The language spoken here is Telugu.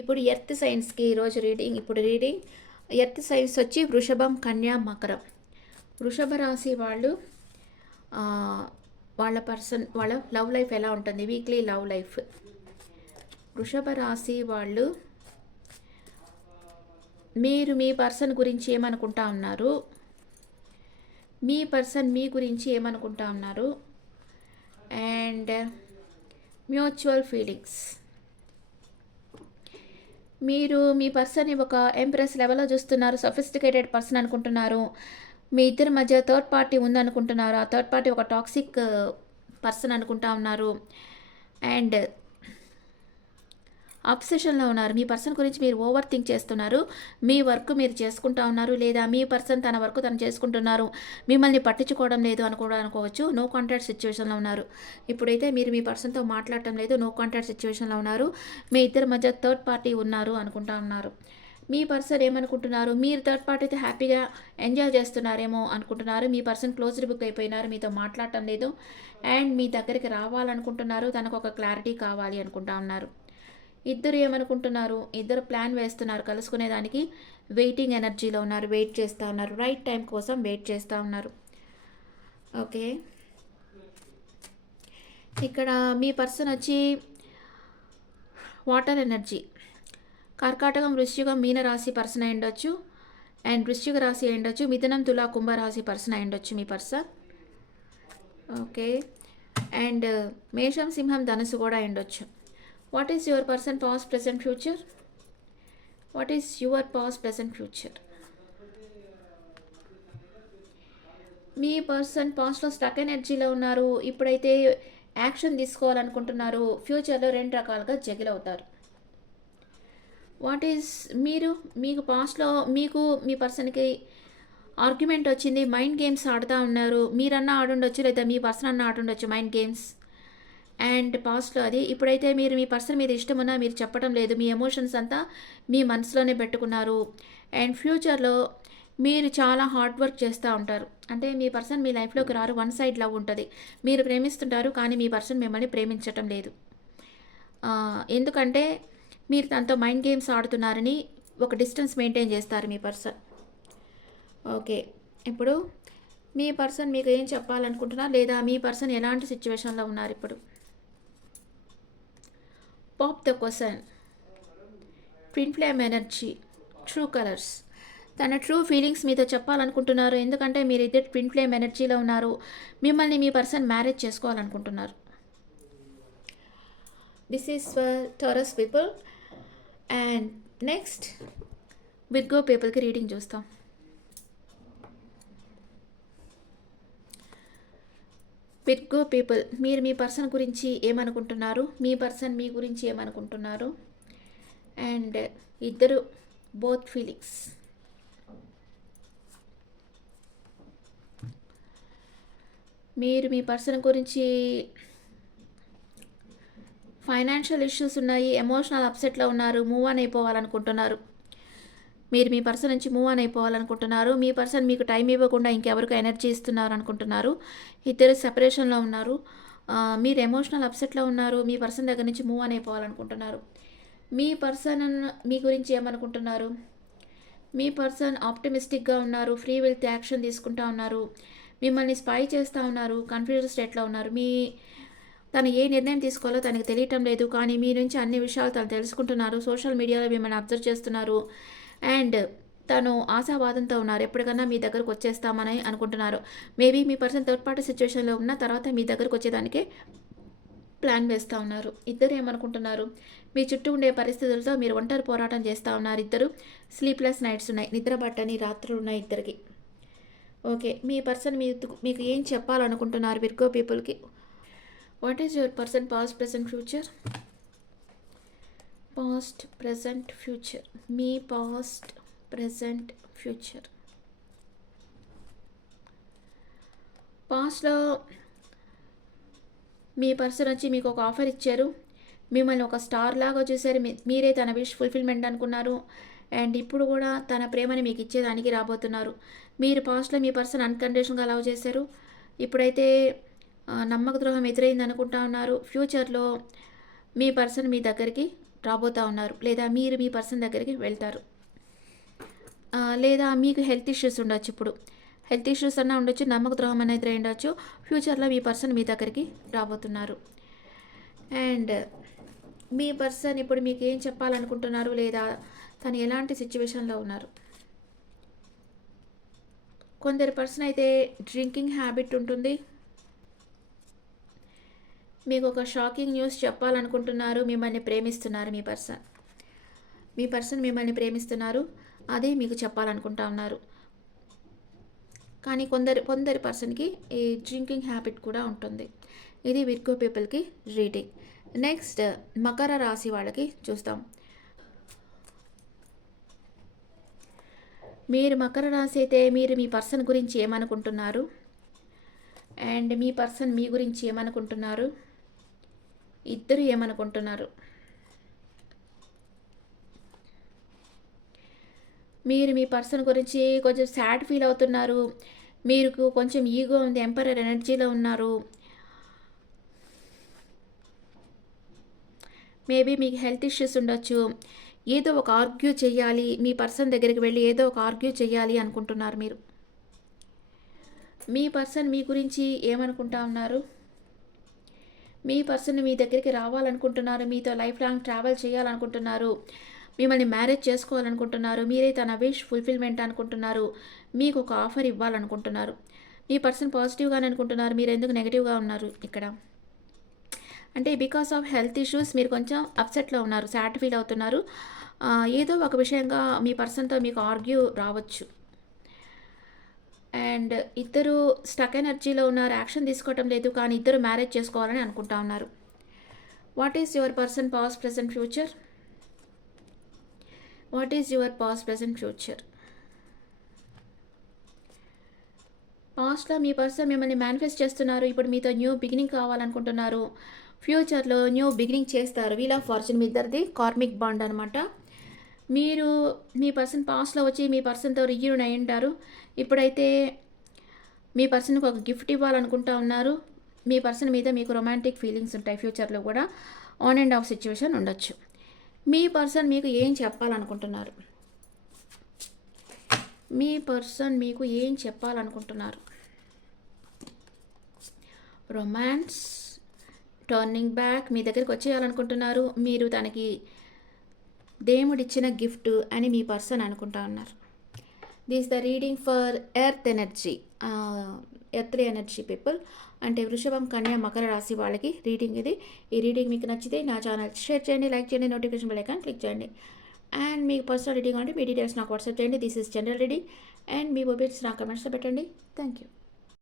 ఇప్పుడు ఎర్త్ సైన్స్కి ఈరోజు రీడింగ్ ఇప్పుడు రీడింగ్. ఎర్త్ సైన్స్ వచ్చి వృషభం కన్యా మకరం. వృషభ రాశి వాళ్ళు వాళ్ళ పర్సన్ వాళ్ళ లవ్ లైఫ్ ఎలా ఉంటుంది? Weekly love life. వృషభ రాశి వాళ్ళు మీరు మీ పర్సన్ గురించి ఏమనుకుంటా ఉన్నారు? మీ పర్సన్ మీ గురించి ఏమనుకుంటా ఉన్నారు? And mutual feelings. మీరు మీ పర్సన్ ఒక ఎంప్రెస్ లెవెల్లో చూస్తున్నారు సఫిస్టికేటెడ్ పర్సన్ అనుకుంటున్నారు. మీ ఇద్దరి మధ్య థర్డ్ పార్టీ ఉందనుకుంటున్నారు. ఆ థర్డ్ పార్టీ ఒక టాక్సిక్ పర్సన్ అనుకుంటా ఉన్నారు. అండ్ అబ్సెషన్లో ఉన్నారు. మీ పర్సన్ గురించి మీరు ఓవర్ థింక్ చేస్తున్నారు. మీ వర్క్ మీరు చేసుకుంటా ఉన్నారు లేదా మీ పర్సన్ తన వర్క్ తను చేసుకుంటున్నారు. మిమ్మల్ని పట్టించుకోవడం లేదు అని కూడా అనుకోవచ్చు. నో కాంటాక్ట్ సిచ్యువేషన్లో ఉన్నారు. ఇప్పుడైతే మీరు మీ పర్సన్తో మాట్లాడటం లేదు. నో కాంటాక్ట్ సిచ్యువేషన్లో ఉన్నారు. మీ ఇద్దరి మధ్య థర్డ్ పార్టీ ఉన్నారు అనుకుంటా ఉన్నారు. మీ పర్సన్ ఏమనుకుంటున్నారు? మీరు థర్డ్ పార్టీ అయితే హ్యాపీగా ఎంజాయ్ చేస్తున్నారేమో అనుకుంటున్నారు. మీ పర్సన్ క్లోజ్డ్ బుక్ అయిపోయినారు. మీతో మాట్లాడటం లేదు. అండ్ మీ దగ్గరికి రావాలనుకుంటున్నారు. తనకు ఒక క్లారిటీ కావాలి అనుకుంటా ఉన్నారు. ఇద్దరు ఏమనుకుంటున్నారు? ఇద్దరు ప్లాన్ వేస్తున్నారు. కలుసుకునేదానికి వెయిటింగ్ ఎనర్జీలో ఉన్నారు. వెయిట్ చేస్తూ ఉన్నారు. రైట్ టైం కోసం వెయిట్ చేస్తూ ఉన్నారు. ఓకే. ఇక్కడ మీ పర్సన్ వచ్చి వాటర్ ఎనర్జీ. కర్కాటకం వృశ్చికం మీనరాశి పర్సన్ అయి ఉండొచ్చు. అండ్ వృశ్చిక రాశి అయి ఉండొచ్చు. మిథునం తులా కుంభ రాశి పర్సన్ అయి ఉండొచ్చు మీ పర్సన్. ఓకే. అండ్ మేషం సింహం ధనుసు కూడా అయి ఉండొచ్చు. What is your person past present future what is your past present future me person పాస్ట్లో స్టక్ ఎనర్జీలో ఉన్నారు. ఇప్పుడైతే యాక్షన్ తీసుకోవాలనుకుంటున్నారు. ఫ్యూచర్లో రెండు రకాలుగా జగిల్ అవుతారు. వాట్ ఈస్ మీరు మీకు పాస్ట్లో మీకు మీ పర్సన్కి ఆర్గ్యుమెంట్ వచ్చింది. మైండ్ గేమ్స్ ఆడుతూ ఉన్నారు. మీరన్నా ఆడుండొచ్చు లేదా మీ పర్సన్ అన్న ఆడుండొచ్చు మైండ్ గేమ్స్ అండ్ పాస్ట్లో అది. ఇప్పుడైతే మీరు మీ పర్సన్ మీద ఇష్టం ఉన్నా మీరు చెప్పడం లేదు. మీ ఎమోషన్స్ అంతా మీ మనసులోనే పెట్టుకున్నారు. అండ్ ఫ్యూచర్లో మీరు చాలా హార్డ్ వర్క్ చేస్తూ ఉంటారు. అంటే మీ పర్సన్ మీ లైఫ్లోకి రారు. వన్ సైడ్ లవ్ ఉంటుంది. మీరు ప్రేమిస్తుంటారు కానీ మీ పర్సన్ మిమ్మల్ని ప్రేమించటం లేదు. ఎందుకంటే మీరు తనతో మైండ్ గేమ్స్ ఆడుతున్నారని ఒక డిస్టెన్స్ మెయింటైన్ చేస్తారు మీ పర్సన్. ఓకే. ఇప్పుడు మీ పర్సన్ మీకు ఏం చెప్పాలనుకుంటున్నారు లేదా మీ పర్సన్ ఎలాంటి సిచ్యువేషన్లో ఉన్నారు ఇప్పుడు? Pop the question twin flame energy true colours తన ట్రూ ఫీలింగ్స్ మీతో చెప్పాలనుకుంటున్నారు. ఎందుకంటే మీరు ఇద్దరు ట్విన్ ఫ్లేమ్ ఎనర్జీలో ఉన్నారు. మిమ్మల్ని మీ person marriage చేసుకోవాలనుకుంటున్నారు. This is for Taurus people and next Virgo పీపుల్కి రీడింగ్ చూస్తాం. విర్గో పీపుల్ మీరు మీ పర్సన్ గురించి ఏమనుకుంటున్నారు? మీ పర్సన్ మీ గురించి ఏమనుకుంటున్నారు? అండ్ ఇద్దరు బోత్ ఫీలింగ్స్ మీరు మీ పర్సన్ గురించి ఫైనాన్షియల్ ఇష్యూస్ ఉన్నాయి ఎమోషనల్ అప్సెట్లో ఉన్నారు మూవ్ ఆన్ అయిపోవాలనుకుంటున్నారు. మీరు మీ పర్సన్ నుంచి మూవ్ ఆన్ అయిపోవాలనుకుంటున్నారు. మీ పర్సన్ మీకు టైం ఇవ్వకుండా ఇంకెవరికి ఎనర్జీ ఇస్తున్నారు అనుకుంటున్నారు. ఇద్దరు సెపరేషన్లో ఉన్నారు. మీరు ఎమోషనల్ అప్సెట్లో ఉన్నారు. మీ పర్సన్ దగ్గర నుంచి మూవ్ ఆన్ అయిపోవాలనుకుంటున్నారు. మీ పర్సన్ మీ గురించి ఏమనుకుంటున్నారు? మీ పర్సన్ ఆప్టిమిస్టిక్గా ఉన్నారు. ఫ్రీ విల్త్ యాక్షన్ తీసుకుంటా ఉన్నారు. మిమ్మల్ని స్పై చేస్తూ ఉన్నారు. కన్ఫ్యూజన్ స్టేట్లో ఉన్నారు. మీ తను ఏ నిర్ణయం తీసుకోవాలో తనకు తెలియటం లేదు. కానీ మీ నుంచి అన్ని విషయాలు తను తెలుసుకుంటున్నారు. సోషల్ మీడియాలో మిమ్మల్ని అబ్జర్వ్ చేస్తున్నారు. అండ్ తను ఆశావాదంతో ఉన్నారు. ఎప్పటికన్నా మీ దగ్గరకు వచ్చేస్తామని అనుకుంటున్నారు. మేబీ మీ పర్సన్ థర్డ్ పార్టీ సిచ్యువేషన్లో ఉన్న తర్వాత మీ దగ్గరకు వచ్చేదానికే ప్లాన్ వేస్తూ ఉన్నారు. ఇద్దరు ఏమనుకుంటున్నారు? మీ చుట్టూ ఉండే పరిస్థితులతో మీరు ఒంటరి పోరాటం చేస్తూ ఉన్నారు ఇద్దరు. స్లీప్లెస్ నైట్స్ ఉన్నాయి. నిద్ర పట్టని రాత్రులు ఉన్నాయి ఇద్దరికి. ఓకే. మీ పర్సన్ మీ మీకు ఏం చెప్పాలనుకుంటున్నారు? విర్గో పీపుల్కి. What is your person past present future? Past present future me past present future పాస్ట్లో మీ పర్సన్ వచ్చి మీకు ఒక ఆఫర్ ఇచ్చారు. మిమ్మల్ని ఒక స్టార్ లాగా చూశారు. మీ- మీరే తన విష్ ఫుల్ఫిల్మెంట్ అనుకున్నారు. అండ్ ఇప్పుడు కూడా తన ప్రేమని మీకు ఇచ్చేదానికి రాబోతున్నారు. మీరు పాస్ట్లో మీ పర్సన్ అన్కండిషన్గా అలౌ చేశారు. ఇప్పుడైతే నమ్మక ద్రోహం ఎదురైంది అనుకుంటా ఉన్నారు ఫ్యూచర్లో మీ పర్సన్ మీ దగ్గరికి రాబోతూ ఉన్నారు. లేదా మీరు మీ పర్సన్ దగ్గరికి వెళ్తారు. లేదా మీకు హెల్త్ ఇష్యూస్ ఉండొచ్చు ఇప్పుడు. హెల్త్ ఇష్యూస్ అన్నా ఉండొచ్చు నమ్మక ద్రోహం అనేది ఉండొచ్చు. ఫ్యూచర్లో మీ పర్సన్ మీ దగ్గరికి రాబోతున్నారు. అండ్ మీ పర్సన్ ఇప్పుడు మీకు ఏం చెప్పాలనుకుంటున్నారు? లేదా తను ఎలాంటి సిచ్యువేషన్లో ఉన్నారు? కొందరి పర్సన్ అయితే డ్రింకింగ్ హ్యాబిట్ ఉంటుంది. మీకు ఒక షాకింగ్ న్యూస్ చెప్పాలనుకుంటున్నారు మిమ్మల్ని ప్రేమిస్తున్నారు మీ పర్సన్. మీ పర్సన్ మిమ్మల్ని ప్రేమిస్తున్నారు అదే మీకు చెప్పాలనుకుంటా ఉన్నారు. కానీ కొందరి కొందరి పర్సన్కి ఈ డ్రింకింగ్ హ్యాబిట్ కూడా ఉంటుంది. ఇది విర్గో పీపుల్కి రీడింగ్. నెక్స్ట్ మకర రాశి వాళ్ళకి చూస్తాం. మీరు మకర రాశి అయితే మీరు మీ పర్సన్ గురించి ఏమనుకుంటున్నారు? అండ్ మీ పర్సన్ మీ గురించి ఏమనుకుంటున్నారు? ఇద్దరు ఏమనుకుంటున్నారు? మీరు మీ పర్సన్ గురించి కొంచెం సాడ్ ఫీల్ అవుతున్నారు. మీరు కొంచెం ఈగో ఉంది ఎంపరర్ ఎనర్జీలో ఉన్నారు. మేబీ మీకు హెల్త్ ఇష్యూస్ ఉండొచ్చు. ఏదో ఒక ఆర్గ్యూ చేయాలి మీ పర్సన్ దగ్గరికి వెళ్ళి ఏదో ఒక ఆర్గ్యూ చేయాలి అనుకుంటున్నారు మీరు. మీ పర్సన్ మీ గురించి ఏమనుకుంటా ఉన్నారు? మీ పర్సన్ మీ దగ్గరికి రావాలనుకుంటున్నారు మీతో లైఫ్ లాంగ్ ట్రావెల్ చేయాలనుకుంటున్నారు మిమ్మల్ని మ్యారేజ్ చేసుకోవాలనుకుంటున్నారు మీరే తన విష్ ఫుల్ఫిల్మెంట్ అనుకుంటున్నారు మీకు ఒక ఆఫర్ ఇవ్వాలనుకుంటున్నారు. మీ పర్సన్ పాజిటివ్గానే అనుకుంటున్నారు మీరు ఎందుకు నెగిటివ్గా ఉన్నారు ఇక్కడ? అంటే బికాస్ ఆఫ్ హెల్త్ ఇష్యూస్ మీరు కొంచెం అప్సెట్లో ఉన్నారు సాడ్ ఫీల్ అవుతున్నారు ఏదో ఒక విషయంగా మీ పర్సన్తో మీకు ఆర్గ్యూ రావచ్చు. అండ్ ఇద్దరు స్టక్ ఎనర్జీలో ఉన్నారు యాక్షన్ తీసుకోవటం లేదు కానీ ఇద్దరు మ్యారేజ్ చేసుకోవాలని అనుకుంటా ఉన్నారు. What is your person past present future what is your past present future పాస్ట్లో మీ పర్సన్ మిమ్మల్ని మేనిఫెస్ట్ చేస్తున్నారు ఇప్పుడు మీతో న్యూ బిగినింగ్ కావాలనుకుంటున్నారు. ఫ్యూచర్లో న్యూ బిగినింగ్ చేస్తారు. వీల్ ఆఫ్ ఫార్చ్యూన్ మీ ఇద్దరిది కార్మిక్ బాండ్ అనమాట మీరు మీ పర్సన్ పాస్ట్లో వచ్చి మీ పర్సన్తో రియూన్ అయి ఉంటారు. ఇప్పుడైతే మీ పర్సన్కి ఒక గిఫ్ట్ ఇవ్వాలనుకుంటా ఉన్నారు. మీ పర్సన్ మీద మీకు రొమాంటిక్ ఫీలింగ్స్ ఉంటాయి ఫ్యూచర్లో కూడా. ఆన్ అండ్ ఆఫ్ సిచ్యువేషన్ ఉండొచ్చు. మీ పర్సన్ మీకు ఏం చెప్పాలనుకుంటున్నారు? మీ పర్సన్ మీకు ఏం చెప్పాలనుకుంటున్నారు? రొమాన్స్ టర్నింగ్ బ్యాక్ మీ దగ్గరికి వచ్చేయాలనుకుంటున్నారు. మీరు తనకి దేవుడిచ్చిన గిఫ్ట్ అని మీ పర్సన్ అనుకుంటా ఉన్నారు. This the reading for earth energy earth energy people అంటే వృషభం కన్యా మకర రాశి వాళ్ళకి రీడింగ్ ఇది. ఈ రీడింగ్ మీకు నచ్చితే నా ఛానల్ షేర్ చేయండి లైక్ చేయండి నోటిఫికేషన్ బెల్ ఐకాన్ క్లిక్ చేయండి. అండ్ మీకు పర్సనల్ రీడింగ్ అంటే మీ డీటెయిల్స్ నాకు వాట్సాప్ చేయండి. This is general reading and me mobiles నా కమెంట్స్లో పెట్టండి. Thank you